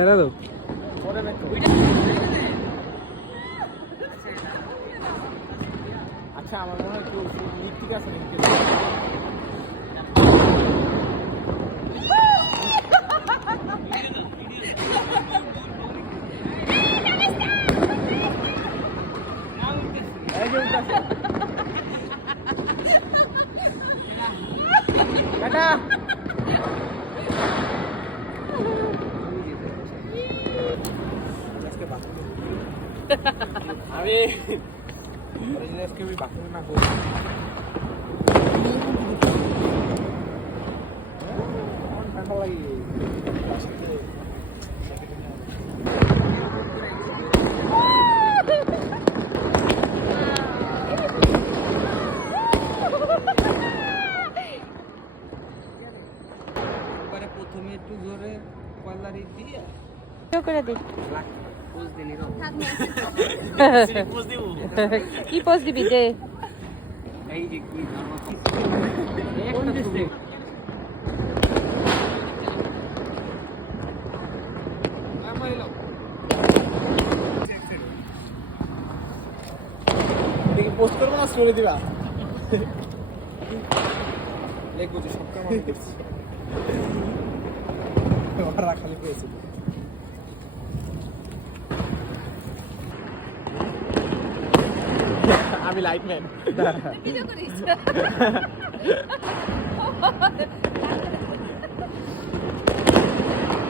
ছেড়ে দাও। আচ্ছা আমার মনে হয় ঠিক আছে আমি আজকে ওই বাথরুমে না করি ঠান্ডা লাগে প্রথমে একটু জোরে পাল্লারি দিয়ে করে দিই পোজ দিলি রো কি পোজ দিবি দে এই যে কি পোস্ট করবো না স্টোরি দিবা দেখবো যে সব কাম আমি করছি ওরা খালি পেয়েছে আমি লাইটম্যান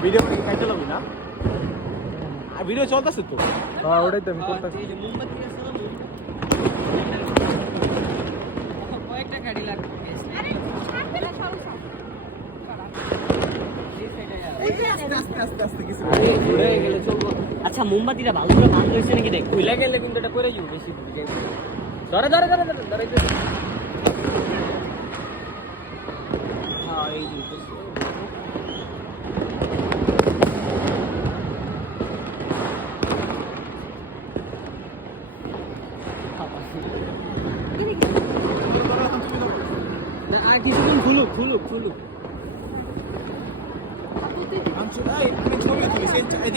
ভিডিও কাটতে লাগবে না ভিডিও চলতেছে তো হ্যাঁ ওটাই তো আমি করতেছি এই যে মোমবাতি আছে না কয়েকটা গাড়ি লাগবে আরে ছাড়বে না আচ্ছা মোমবাতিটা ভালো করে ভাঙ হয়েছে নাকি দেখ খুলে গেলে কিন্তু এটা করে যাবো বেশি ধরে ধরে ধরে ধরে ধরে হ্যাঁ এই না আর কিছুদিন খুলুক খুলুক খুলুক আমি ছবি তুলি